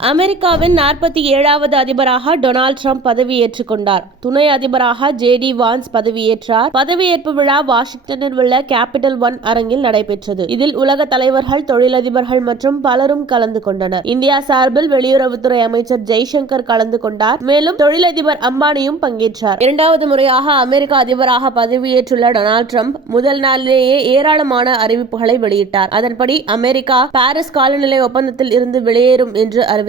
அமெரிக்காவின் 47வது அதிபராக Donald Trump பதவியேற்றுக் கொண்டார். துணை அதிபராக ஜே.டி. வான்ஸ் பதவியேற்றார். பதவியேற்பு விழா வாஷிங்டனில் உள்ள கேபிட்டல் ஒன் அரங்கில் நடைபெற்றது. இதில் உலக தலைவர்கள், தொழிலதிபர்கள் மற்றும் பலரும் கலந்து கொண்டனர். இந்தியா சார்பில் வெளியுறவுத்துறை அமைச்சர் ஜெய்சங்கர் கலந்து கொண்டார். மேலும் தொழிலதிபர் அம்பானியும் பங்கேற்றார். இரண்டாவது முறையாக அமெரிக்க அதிபராக பதவியேற்றுள்ள டொனால்ட் ட்ரம்ப் முதல் நாளிலேயே ஏராளமான அறிவிப்புகளை வெளியிட்டார். அதன்படி அமெரிக்கா பாரிஸ் காலநிலை ஒப்பந்தத்தில் இருந்து வெளியேறும் என்று அறிவித்தார்.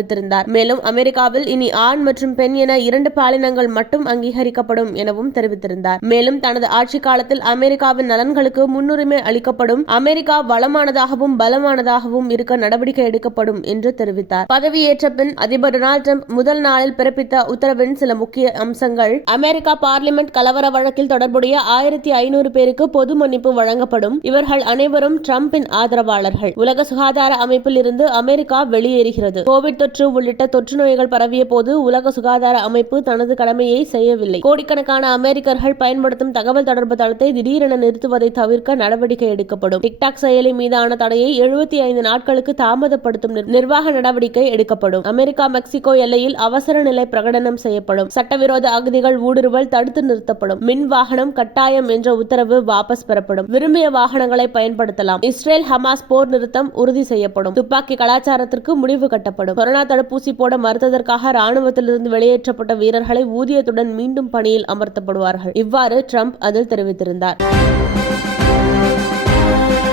மேலும் அமெரிக்காவில் இனி ஆண் மற்றும் பெண் என 2 பாலினங்கள் மட்டும் அங்கீகரிக்கப்படும் எனவும் தெரிவித்திருந்தார். மேலும் தனது ஆட்சி காலத்தில் அமெரிக்காவின் நலன்களுக்கு முன்னுரிமை அளிக்கப்படும், அமெரிக்கா வளமானதாகவும் பலமானதாகவும் இருக்க நடவடிக்கை எடுக்கப்படும் என்று தெரிவித்தார். பதவியேற்ற பின் அதிபர் டொனால்ட் ட்ரம்ப் முதல் நாளில் பிறப்பித்த உத்தரவின் சில முக்கிய அம்சங்கள்: அமெரிக்கா பார்லிமெண்ட் கலவர வழக்கில் தொடர்புடைய 1500 பேருக்கு பொது மன்னிப்பு வழங்கப்படும். இவர்கள் அனைவரும் ட்ரம்பின் ஆதரவாளர்கள். உலக சுகாதார அமைப்பில் இருந்து அமெரிக்கா வெளியேறுகிறது. கோவிட் தொற்று உள்ளிட்ட தொற்று நோய்கள் பரவிய போது உலக சுகாதார அமைப்பு தனது கடமையை செய்யவில்லை. கோடிக்கணக்கான அமெரிக்கர்கள் பயன்படுத்தும் தகவல் தொடர்பு தளத்தை திடீரென நிறுத்துவதை தவிர்க்க நடவடிக்கை எடுக்கப்படும். டிக்டாக் செயலி மீதான தடையை 75 நாட்களுக்கு தாமதப்படுத்தும் நிர்வாக நடவடிக்கை எடுக்கப்படும். அமெரிக்கா மெக்சிகோ எல்லையில் அவசர நிலை பிரகடனம் செய்யப்படும். சட்டவிரோத அகதிகள் ஊடுருவல் தடுத்து நிறுத்தப்படும். மின் வாகனம் கட்டாயம் என்ற உத்தரவு வாபஸ் பெறப்படும். விரும்பிய வாகனங்களை பயன்படுத்தலாம். இஸ்ரேல் ஹமாஸ் போர் நிறுத்தம் உறுதி செய்யப்படும். துப்பாக்கி கலாச்சாரத்திற்கு முடிவு கட்டப்படும். கொரோனா தடுப்பூசி போட மறுத்ததற்காக ராணுவத்திலிருந்து வெளியேற்றப்பட்ட வீரர்களை ஊதியத்துடன் மீண்டும் பணியில் அமர்த்தப்படுவார்கள். இவ்வாறு ட்ரம்ப் அதில் தெரிவித்திருந்தார்.